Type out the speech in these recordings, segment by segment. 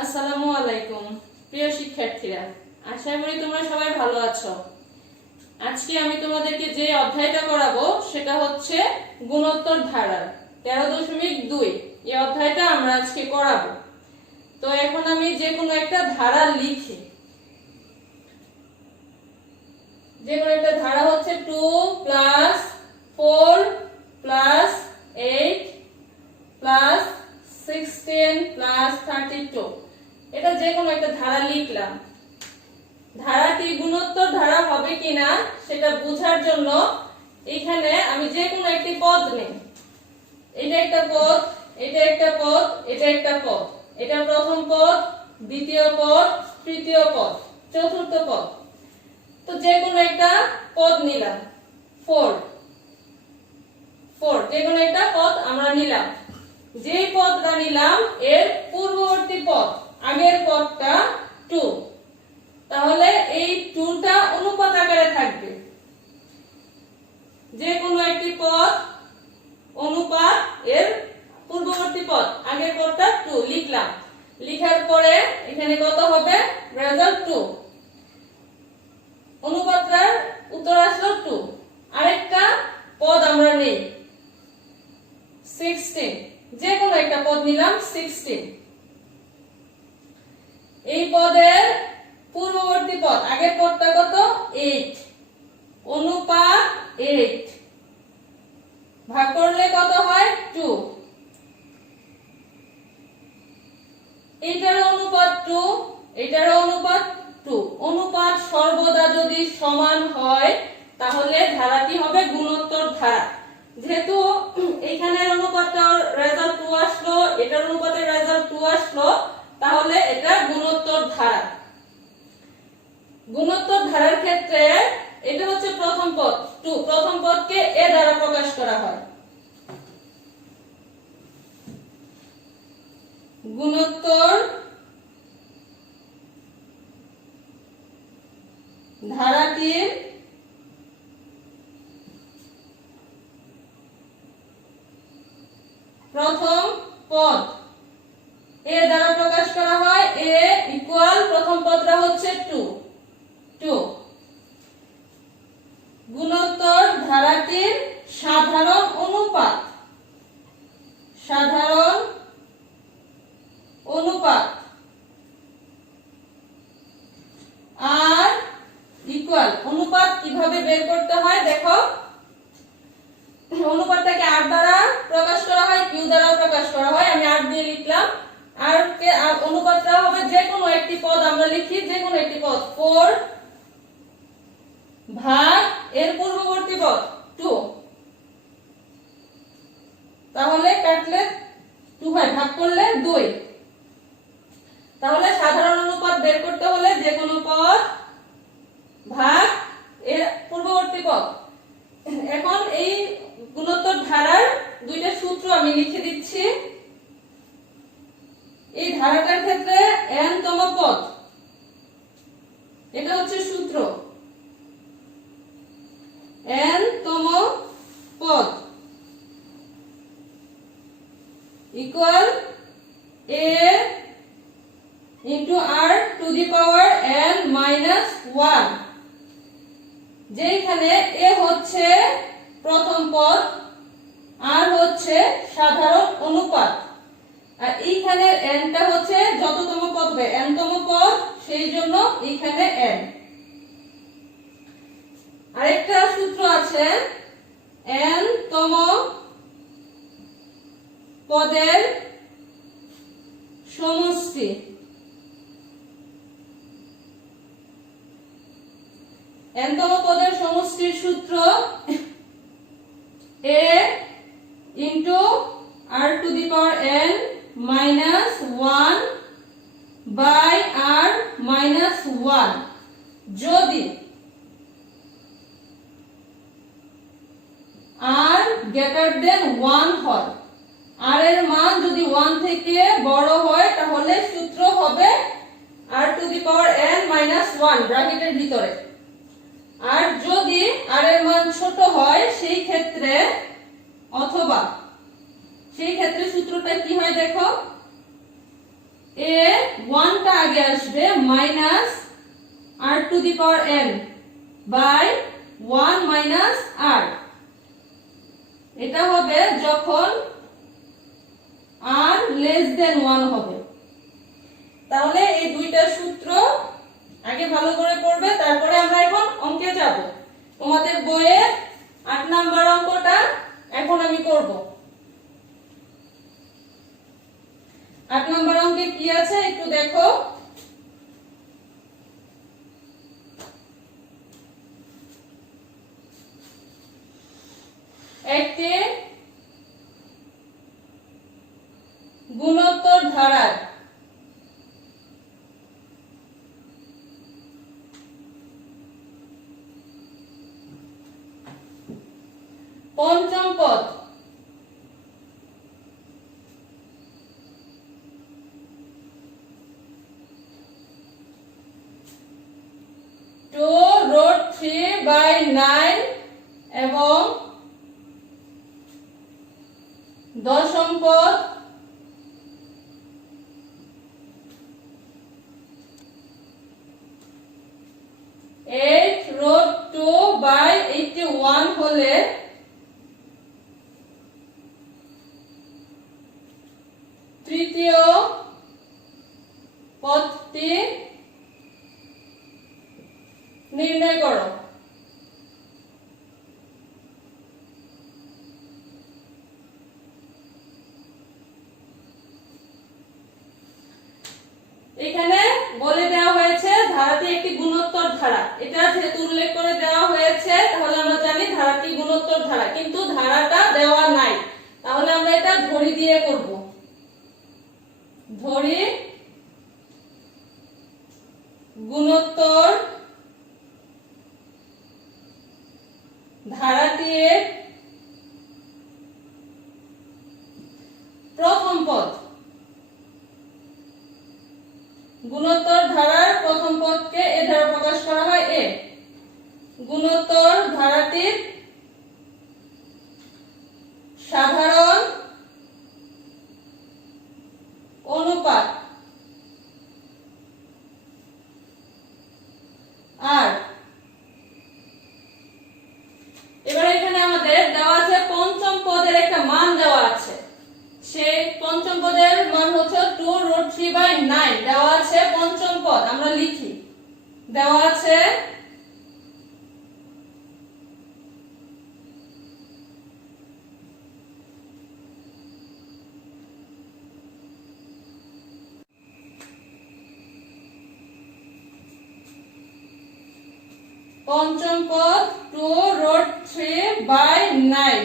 আসসালামু আলাইকুম প্রিয় শিক্ষার্থীরা, আশা করি তোমরা সবাই ভালো আছো। আজকে আমি তোমাদেরকে যে অধ্যায়টা করাবো সেটা হচ্ছে গুণোত্তর ধারার 13.2। এই অধ্যায়টা আমরা আজকে করাবো। তো এখন আমি যে কোনো একটা ধারা লিখি। যে কোনো একটা ধারা হচ্ছে 2 + 4 + 8 + 16 + 32। এটা যে কোনো একটা ধারা লিখলাম। ধারাটি গুণোত্তর ধারা হবে কিনা সেটা বোঝার জন্য এখানে আমি যে কোনো একটি পদ নেই। এটা একটা পদ, এটা একটা পদ, এটা একটা পদ, এটা প্রথম পদ, দ্বিতীয় পদ, তৃতীয় পদ, চতুর্থ পদ। তো যে কোনো একটা পদ নিলাম। 4 যে কোনো একটা পদ আমরা নিলাম। যে পদটা নিলাম এর পূর্ববর্তী পদ, আগের পদটা 2, তাহলে এই 2টা অনুপাত আকারে থাকবে। যে কোনো একটি পদ অনুপাত এর পূর্ববর্তী পদ, আগের পদটা 2 লিখলাম। লিখার পরে এখানে কত হবে? রেজাল্ট 2। অনুপাতটার উত্তর আসলো 2। আরেকটা পদ আমরা নেই 16। যে কোনো একটা পদ নিলাম 16। এই পদের পূর্ববর্তী পদ, আগের পদটা কত? 8। অনুপাত 8 ভাগ করলে কত হয়? 2। এটার অনুপাত 2, এটার অনুপাত 2। অনুপাত সর্বদা যদি সমান হয় তাহলে ধারাটি হবে গুণোত্তর ধারা। যেহেতু এখানের অনুপাতটা রেজাল্ট 2 আসলো, এটার অনুপাতের রেজাল্ট 2 আসলো, তাহলে এটা গুণোত্তর ধারা। গুণোত্তর ধারার ক্ষেত্রে এটা হচ্ছে প্রথম পদ 2। প্রথম পদকে এ দ্বারা প্রকাশ করা হয়। গুণোত্তর ধারাটির প্রথম পদ এ দ্বারা প্রকাশ করা হয়। এ ইকুয়াল প্রথম পদটা হচ্ছে 2। গুণোত্তর ধারাটির সাধারণ অনুপাত, সাধারণ অনুপাত আর ইকুয়াল। অনুপাত কিভাবে বের করতে হয় দেখো। অনুপাতটাকে r দ্বারা প্রকাশ করা হয়, q দ্বারাও প্রকাশ করা হয়। আমি r দিয়ে লিখলাম। আর কে অনুপাতটা হবে যে কোনো একটি পদ আমরা লিখি, যে কোনো একটি পদ 4 ভাগ এর পূর্ববর্তী পদ 2। তাহলে কাটলে 2 হয়, ভাগ করলে 2। তাহলে সাধারণ অনুপাত বের করতে হলে যে কোনো পদ ভাগ এর পূর্ববর্তী পদ। এখন এই গুণোত্তর ধারার দুইটা সূত্র আমি লিখে দিচ্ছি। এই ধারাটার ক্ষেত্রে n তম পদ, এটা হচ্ছে সূত্র। n তম পদ equal a into r to the power n minus 1। যেখানে a হচ্ছে প্রথম পদ, r হচ্ছে সাধারণ অনুপাত, আর এইখানে n টা হচ্ছে যততম পদ হবে, n তম পদ, সেই জন্য এখানে n। আরেকটা সূত্র আছে n তম পদের সমষ্টি। n তম পদের সমষ্টির সূত্র a into r to the power n minus 1 by r minus 1। যদি r greater than 1 হয়, r এর মান যদি 1 থেকে বড় হয় তাহলে সূত্র হবে r to the power n minus 1 ব্র্যাকেটের ভিতরে। আর যদি r এর মান ছোট হয় সেই ক্ষেত্রে, অথবা সেই ক্ষেত্রে সূত্রটা কি হয় দেখো। a 1টা আগে আসবে minus r to the power n by 1 minus r। এটা হবে যখন r লেস দেন 1 হবে। তাহলে এই দুইটা সূত্র আগে ভালো করে পড়বে, তারপরে আমরা এখন অঙ্কে যাব। তোমাদের বইয়ে 8 নাম্বার অঙ্কটা এখন আমি করব। 8 নাম্বার অঙ্কে কি আছে একটু দেখো। একটি গুণোত্তর ধারার পঞ্চম পদ √3/9 এবং দশম পদ √2/81 হলে তৃতীয় পদটি নির্ণয় করো। এখানে বলে দেওয়া হয়েছে ধারাটি একটি গুণোত্তর ধারা। এটা যেহেতু উল্লেখ করে দেওয়া হয়েছে তাহলে আমরা জানি ধারাটি গুণোত্তর ধারা, কিন্তু ধারাটা দেওয়া নাই। তাহলে আমরা এটা ধরি দিয়ে করব। ধরি গুণোত্তর ধারাটির প্রথম পদ। গুণোত্তর ধারার প্রথম পদকে এ দ্বারা প্রকাশ করা হয় এ। গুণোত্তর ধারাটির সাধারণ অনুপাত আর। এবার এখানে আমাদের দেওয়া আছে পঞ্চম পদের একটা মান দেওয়া আছে। সেই পঞ্চম পদের মান হচ্ছে 2√3/9 দেওয়া আছে। পঞ্চম পদ আমরা লিখি, দেওয়া আছে পঞ্চম পদ 2√3/9।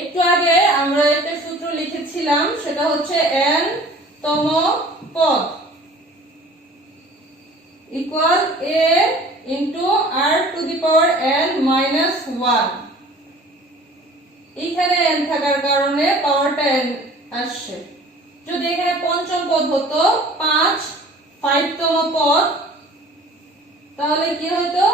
একটু আগে আমরা একটা সূত্র লিখেছিলাম, সেটা হচ্ছে n তম পদ equal a into r to the power n minus 1। এখানে n থাকার কারণে পাওয়ারটা n আসছে। যদি এখানে পঞ্চম পদ হতো 5 তম পদ, তাহলে কি হতো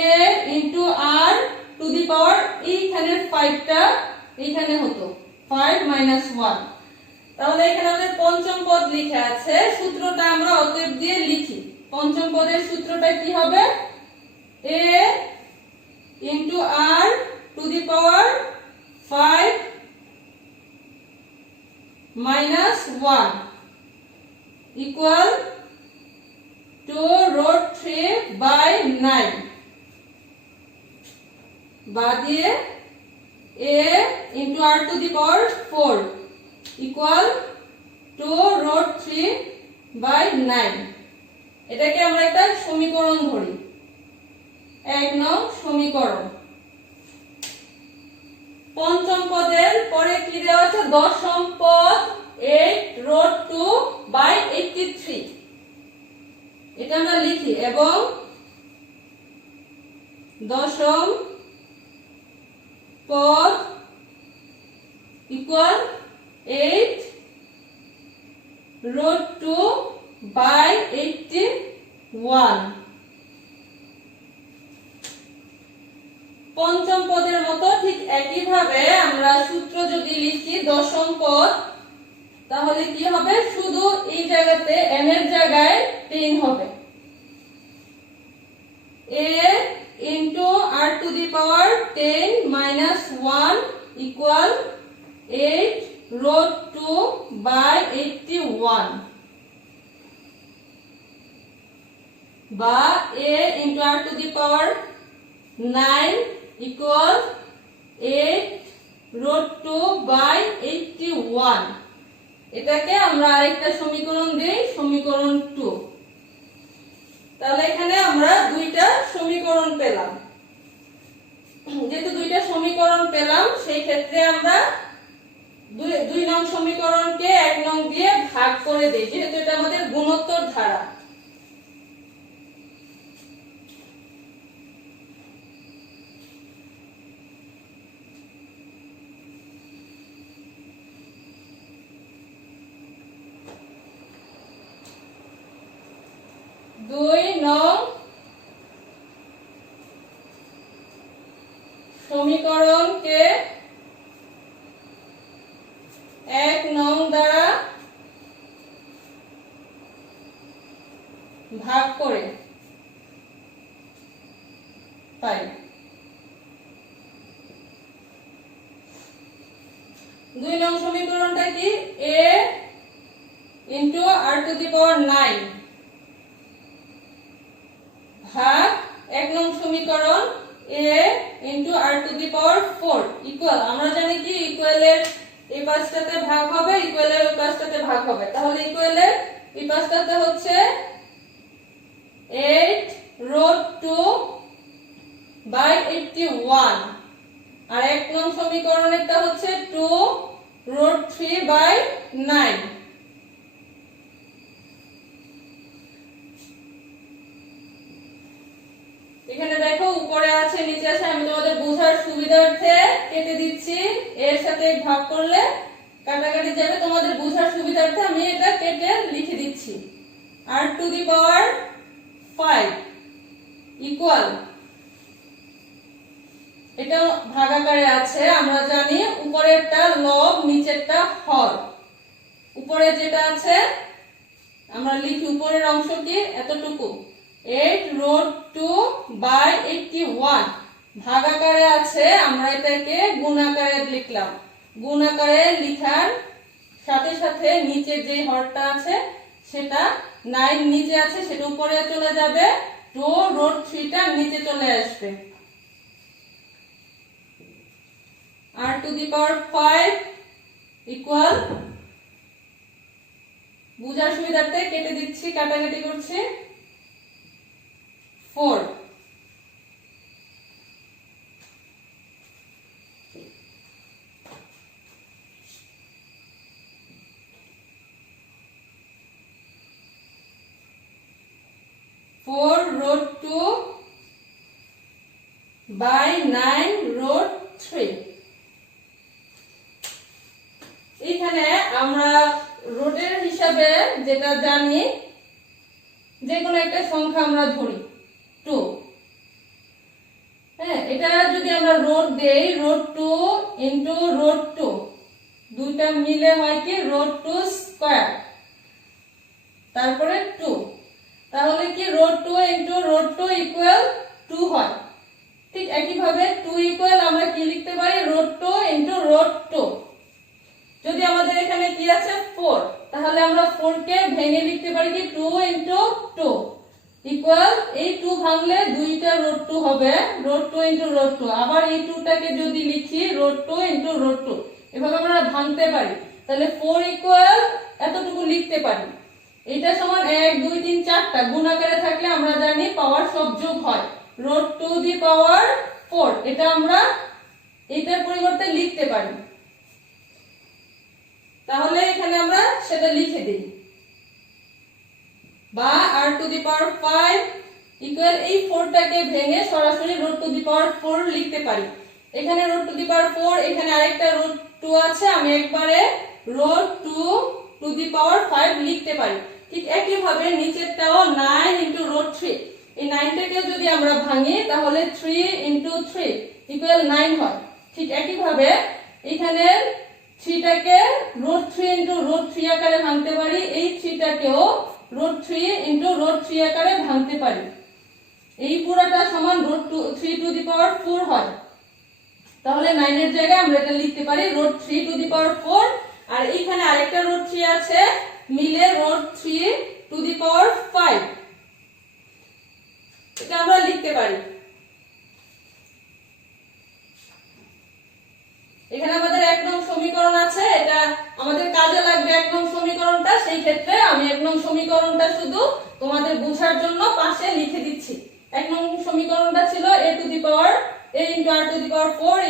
a into r to the power এইখানে 5টা এখানে হতো 5 মাইনাস 1। তাহলে এখানে আমাদের পঞ্চম পদ লিখে আছে। সূত্রটা আমরা অতএব দিয়ে লিখি। পঞ্চম পদের সূত্রটা কি হবে? a into r to the power 5 minus 1 equal 2√3/9 বা দিয়ে a into r to the power 4 equal 2√3/9। এটাকে আমরা একটা সমীকরণ ধরি, 1 নং সমীকরণ। পঞ্চম পদের পরে কি দেওয়া আছে? দশম পদ 8√2/83। এটা আমরা লিখি এবং দশম পদ ইকুয়াল 8√2/81। পঞ্চম পদের মতো ঠিক একইভাবে আমরা সূত্র যদি লিখি দশম পদ, তাহলে কি হবে, শুধু এই জায়গাতে n এর জায়গায় 10 হবে। a into r to the power 10 minus 1 equal 8 root 2 by 81 বা a into r to the power 9 equal 8 root 2 by 81। এটাকে আমরা আরেকটা সমীকরণ দেই, সমীকরণ 2। তাহলে এখানে আমরা দুইটা সমীকরণ পেলাম। যেহেতু দুইটা সমীকরণ পেলাম, সেই ক্ষেত্রে আমরা দুই নং সমীকরণকে 1 নং দিয়ে ভাগ করে দেই, যেহেতু এটা আমাদের গুণোত্তর ধারা। দুই নং সমীকরণকে 1 নং দ্বারা ভাগ করে পাই। 2 নং সমীকরণটা কি, a into r to the power 9 ভাগ 1 নং সমীকরণ a into r to the power 4 equal, আমরা জানি কি ইকুয়ালের এই পাশটাতে ভাগ হবে, ইকুয়ালের ওই পাশটাতে ভাগ হবে। তাহলে ইকুয়ালের এই পাশটাতে হচ্ছে 8 root 2 by 81 আর 1 নং সমীকরণেরটা হচ্ছে 2 root 3 by 9। এখানে দেখো উপরে আছে নিচে আছে, আমি তোমাদের বোঝার সুবিধার্থে কেটে দিচ্ছি, এর সাথে ভাগ করলে কাটাকাটি যাবে, তোমাদের বোঝার সুবিধার্থে আমি এটা কেটে লিখে দিচ্ছি। r to the power 5 equal, এটা ভাগাকারে আছে, আমরা জানি উপরেরটা লব নিচেরটা হর। উপরে যেটা আছে আমরা লিখি, উপরের অংশ কি এতটুকু 8 root 2 by 81 ভাগাকারে আছে, আমরা এটাকে গুণাকারে লিখলাম। গুণাকারে লিখার সাথে সাথে নিচে যে হরটা আছে সেটা 9 নিচে আছে, সেটা উপরে চলে যাবে, 2 root 3 টা নিচে চলে আসবে। r to the power 5 equal, বুঝার সুবিধার্থে কেটে দিচ্ছি, কাটাকাটি করছি, 4 root 2 by 9 root 3। এখানে আমরা রুটের হিসাবে যেটা জানি, যে কোনো একটা সংখ্যা আমরা ধরি 2, হ্যাঁ, এটা যদি আমরা রুট দেই, root 2 into root 2 দুইটা মিলে হয় কি root 2 স্কয়ার, তারপরে 2, তাহলে কি root 2 into root 2 equal 2 হয়। ঠিক একই ভাবে 2 equal আমরা কি লিখতে পারি, root 2 into root 2। যদি আমাদের এখানে কি আছে 4, তাহলে আমরা 4 কে ভেঙে লিখতে পারি কি 2 into 2 ইকুয়াল, এই 2 ভাঙলে দুইটা root 2 হবে, root 2 into root 2। আবার এই 2 টাকে যদি লিখি root 2 into root 2, এভাবে আমরা ভাঙতে পারি। তাহলে 4 ইকুয়াল এতটুকু লিখতে পারি। এটা সমান 1 2 3 4টা গুণাকারে থাকলে আমরা জানি পাওয়ার সব যোগ হয়, root 2 the power 4, এটা আমরা এটার পরিবর্তে লিখতে পারি। তাহলে এখানে আমরা সেটা লিখে দিই, বা r to the power 5 equal, এই 4 টাকে ভেঙে সরাসরি root to the power 4 লিখতে পারি। এখানে root to the power 4, এখানে আরেকটা root 2 আছে, আমি একবারে root 2 to the power 5 লিখতে পারি। ঠিক একই ভাবে নিচেরটাও 9 into root 3, এই 9 টাকে যদি আমরা ভাঙি তাহলে 3 into 3 ইকুয়াল 9 হয়। ঠিক একই ভাবে এখানে 3টাকে √3 * √3 আকারে ভাঙতে পারি, এই 3টাকেও √3 * √3 আকারে ভাঙতে পারি। এই পুরোটা সমান √3⁴ হয়। তাহলে 9 এর জায়গায় আমরা এটা লিখতে পারি √3⁴। আর এখানে আরেকটা √3 আছে, মিলে √3⁵। এটা আমরা লিখতে পারি। এখানে আমাদের 1 নং সমীকরণ আছে, এটা আমাদের কাজে লাগবে 1 নং সমীকরণটা। সেই ক্ষেত্রে আমি 1 নং সমীকরণটা শুধু তোমাদের বোঝার জন্য পাশে লিখে দিচ্ছি। 1 নং সমীকরণটা ছিল a * r⁴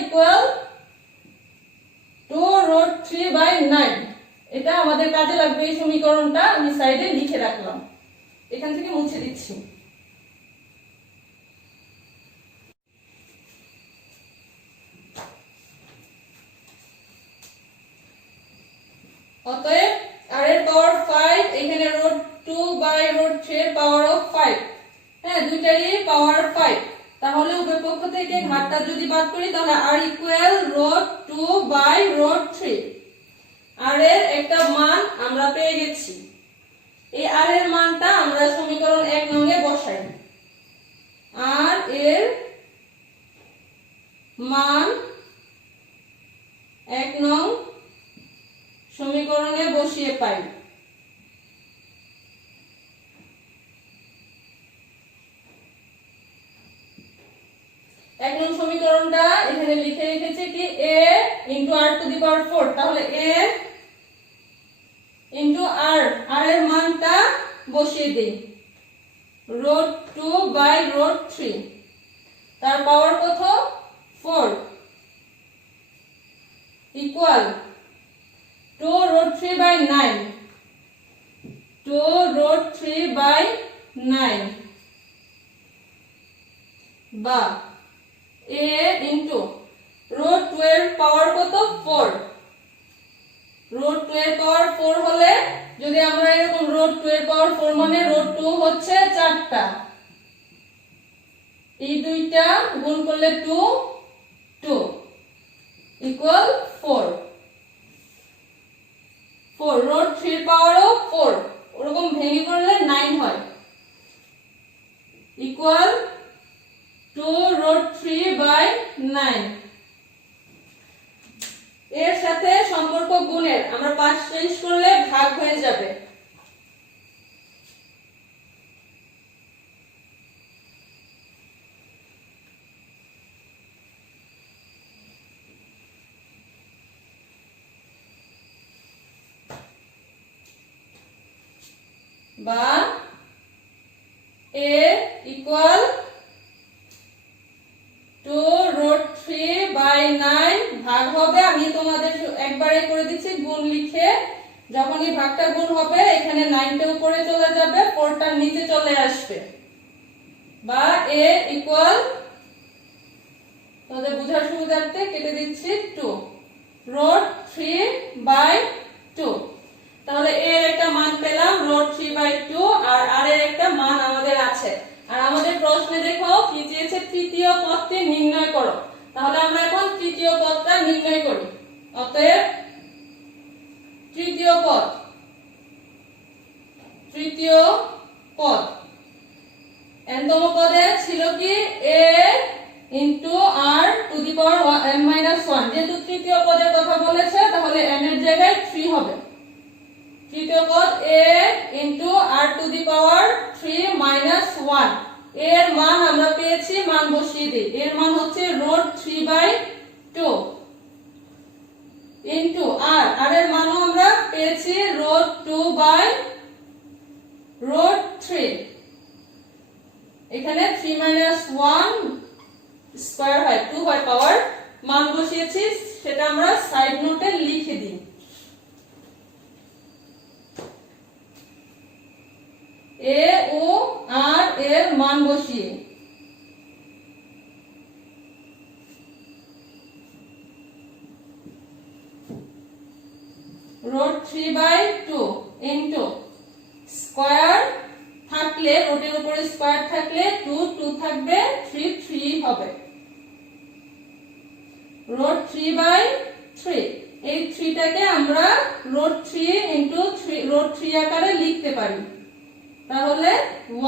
ইকুয়াল 2√3/9। এটা আমাদের কাজে লাগবে, এই সমীকরণটা আমি সাইডে লিখে রাখলাম, এখান থেকে মুছে দিচ্ছি। অতএব r এর পাওয়ার 5, এখানে √2/√3 এর পাওয়ার অফ 5, হ্যাঁ দুইটারই পাওয়ার 5। তাহলে উভয় পক্ষ থেকে ঘাতটা যদি বাদ করি তাহলে r ইকুয়াল √2/√3। r এর একটা মান আমরা পেয়ে গেছি। এই r এর মানটা আমরা সমীকরণ 1 নং এ বসাই। r এর মান 1 নং সমীকরণে বসিয়ে পাই। এক নং সমীকরণটা এখানে লিখে রেখেছি কি a * r⁴। তাহলে a * r এর মানটা বসিয়ে দেই √2/√3। তার পাওয়ার কত? 4 ইকুয়াল 2√3/9। 2√3/9 বা a √2 এর পাওয়ার কত? 4। √2 এর পাওয়ার 4 হলে যদি আমরা এরকম √2 এর পাওয়ার 4 মানে √2 হচ্ছে 4টা, এই দুইটা গুণ করলে 2 ইকুয়াল 4। 4 √3 এর পাওয়ারও 4, ওরকম ভেঙে করলে 9 হয়, ইকুয়াল 2√3/9। এর সাথে সম্পর্ক গুণের, আমরা পাশ চেঞ্জ করলে ভাগ হয়ে যাবে। বা a ইকুয়াল 2√3/9 ভাগ হবে, আমি তোমাদের একবারে করে দিচ্ছি গুণ লিখে। যখনই ভাগটা গুণ হবে এখানে 9টা উপরে চলে যাবে, 4টা নিচে চলে আসবে। বা a ইকুয়াল, তোমাদের বোঝার সুবিধার্থে কেটে দিচ্ছি 2√3/2। তাহলে a এর একটা মান পেলাম √3/2, আর r এর একটা মান আমাদের আছে। আর আমাদের প্রশ্নে দেখো কি চেয়েছে, তৃতীয় পদটি নির্ণয় করো। তাহলে আমরা এখন তৃতীয় পদটা নির্ণয় করি। অতএব তৃতীয় পদ nতম পদে ছিল কি a * r⁴n-1। যেহেতু তৃতীয় পদের কথা বলেছে তাহলে n এর জায়গায় 3 হবে। তৃতীয় পদ a * r⁴ এর মান আমরা পেয়েছি, মান বসিয়ে দিই। এর মান হচ্ছে √3/2 ইনটু r, r এর মানও আমরা পেয়েছি √2/√3। এখানে 3 - 1 স্কয়ার হয়, 2 হয় পাওয়ার। মান বসিয়েছি, সেটা আমরা সাইড নোটে লিখে দিই। a ও r এর মান বসিয়ে √3/2 ইনটু স্কয়ার থাকলে, রুটের উপরে স্কয়ার থাকলে 2 থাকবে, 3 হবে, √3/3 এই 3টাকে আমরা √3 ইনটু √3 আকারে লিখতে পারি। তাহলে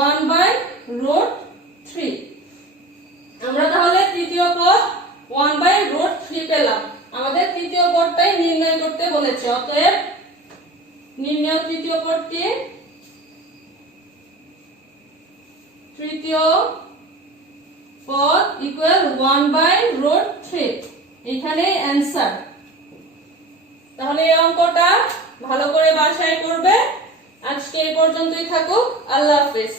1/√3। আমরা তাহলে তৃতীয় পদ 1/√3 পেলাম। আমাদের তৃতীয় পদটাই নির্ণয় করতে বলেছে, অতএব নির্ণয় তৃতীয় পদটি, তৃতীয় পদ ইকুয়াল 1/√3। এখানে অ্যানসার। তাহলে এই অঙ্কটা ভালো করে বাসায় করবে। আজকে এই পর্যন্তই থাকুক। আল্লাহ হাফেজ।